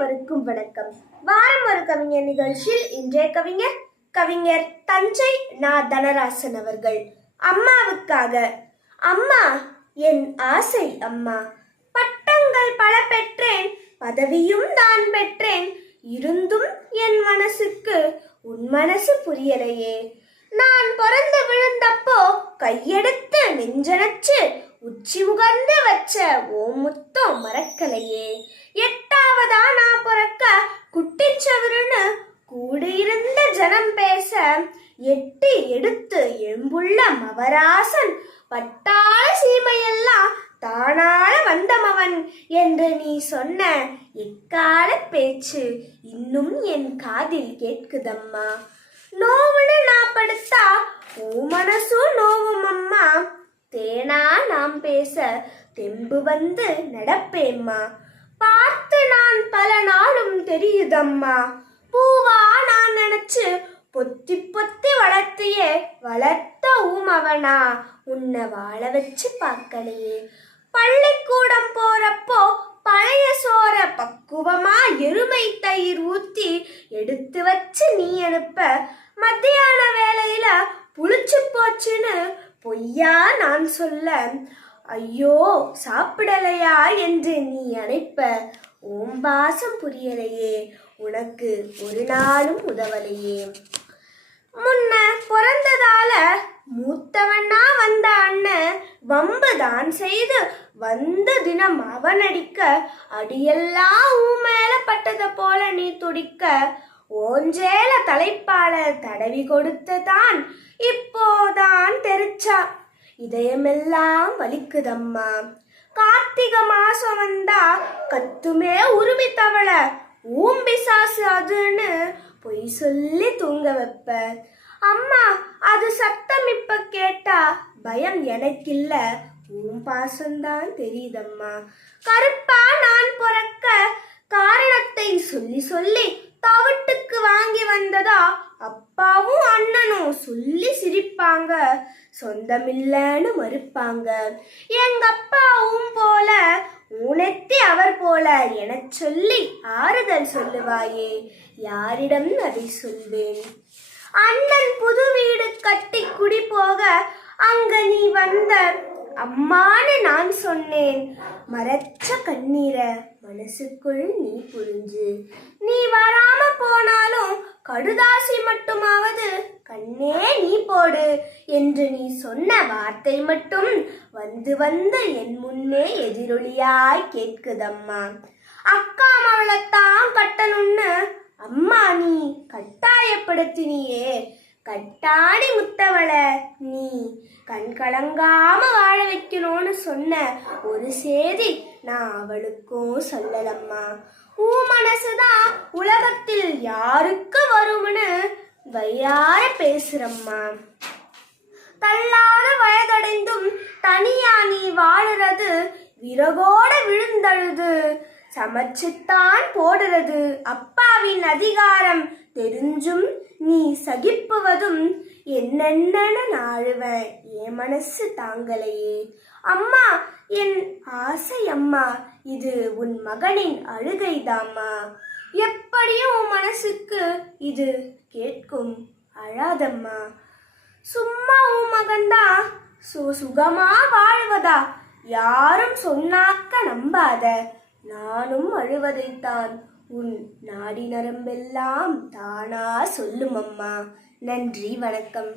அனைவருக்கும் வணக்கம். வாரம் ஒரு கவிஞர் நிகழ்ச்சியில் இன்றைய கவிஞர் கவிஞர் தஞ்சை நா தனராசன் அவர்கள். அம்மாவுக்காக அம்மா என் ஆசை அம்மா பட்டங்கள் பல பெற்றேன் பதவியும் நான் பெற்றேன் இருந்தும் என் மனசுக்கு உன் மனசு புரியலையே. நான் பிறந்து விழுந்தப்போ கையெடுத்து நெஞ்சனச்சு உச்சி உகர்ந்து வச்ச ஓ முத்தம் மறக்கலையே. எட்டாவதா நான் பிறக்க குட்டிச்சவருன்னு கூடியிருந்த ஜனம் பேச எட்டி எடுத்து எம்புள்ள மவராசன் பட்டாள சீமையெல்லாம் தானால வந்தமவன் என்று நீ சொன்ன எக்கால பேச்சு இன்னும் என் காதில் கேட்குதம்மா. நோவுன்னு நான் படுத்தா ஓ மனசும் நோவும் அம்மா. தேனா நாம் பேச தெம்பு வந்து நடப்பேம்மா. பார்த்து நான் பல நாளும் தெரியுதம்மா. பூவா நான் நினைச்சு பொத்தி பொத்தி வளர்த்தியே வளர்த்த ஊமவனா. உன்னை வாழ வச்சு பார்க்கலையே. பள்ளிக்கூடம் போறப்போ பழைய சோற பக்குவமா எருமை தயிர் ஊத்தி எடுத்து வச்சு நீ அனுப்ப. மத்தியான வேலையில புளிச்சு போச்சுன்னு பொய்யா நான் சொல்ல. ஐயோ சாப்பிடலையா என்று நீ அழைப்ப ஓம்பாசம் புரியலையே உனக்கு ஒரு நாளும் உதவலையே. முன்ன பிறந்ததால மூத்தவனா வந்த அண்ணன் வம்பு தான் செய்து வந்த தினம் அவன் அடிக்க அடியெல்லாம் உன் மேல பட்டத போல நீ துடிக்க ஓஞ்சேல தலைப்பால தடவி கொடுத்ததான் இப்போதான் தெரிச்சா. இதயமெல்லாம் வலிக்குதம்மா. கார்த்திக மாசம் வந்தா கத்துமே உருமி தவள. ஊம்பிசாசு அதுன்னு பொய் சொல்லி தூங்க வைப்ப. அம்மா அது சத்தம் இப்ப கேட்டா பயம் எனக்கில்ல. உன் பாசம்தான் தெரியுதம்மா. கருப்பா நான் பிறக்க காரணத்தை சொல்லி சொல்லி தவிட்டுக்கு வாங்கி வந்ததா அப்பாவும் அண்ணனும் சொல்லி சிரிப்பாங்க. சொந்தமில்லன்னு மறுப்பாங்க. எங்க அப்பாவும் போல உனத்தி அவர் போல என சொல்லி ஆறுதல் சொல்லுவாயே. யாரிடம் அதை சொல்வேன்? அண்ணன் புது வீடு கட்டி குடி போக அங்க நீ வந்த அம்மான்னு நான் சொன்னேன். மறைச்ச கண்ணீரை மனசுக்குள் நீ புரிஞ்சு. நீ வராம போனாலும் கடுதாசி மட்டுமாவது கண்ணே நீ போடு என்று நீ சொன்ன வார்த்தை மட்டும் வந்து வந்து என் முன்னே எதிரொலியாய் கேட்குதம்மா. அக்கா மவளைத்தான் கட்டணும்னு அம்மா நீ கட்டாயப்படுத்தினியே. கட்டா கலங்காம வாழ வைக்கணும்னு சொன்ன ஒரு செய்தி நான் அவளுக்கும் சொல்லலம்மா. உன் மனசுதான் உலகத்தில் யாருக்கு வரும்னு வையார பேசுறம்மா. தள்ளாத வயதடைந்தும் தனியா நீ வாழுறது விறகோட விழுந்தழுது சமைச்சுத்தான் போடுறது. அப்பாவின் அதிகாரம் தெரிஞ்சும் நீ சகிப்புவதும் என்னென்ன நாழுவேன் என் மனசு தாங்கலையே. அம்மா என் ஆசை அம்மா இது உன் மகனின் அழுகைதாம்மா. எப்படியும் உன் மனசுக்கு இது கேட்கும் அழாதம்மா. சும்மா உன் மகன்தான் சு சுகமா வாழ்வதா? யாரும் சொன்னாக்க நம்பாத. நானும் அழுவதைத்தான். உன் நாடி நரம்பெல்லாம் தானா சொல்லும் அம்மா நன்றி வணக்கம்.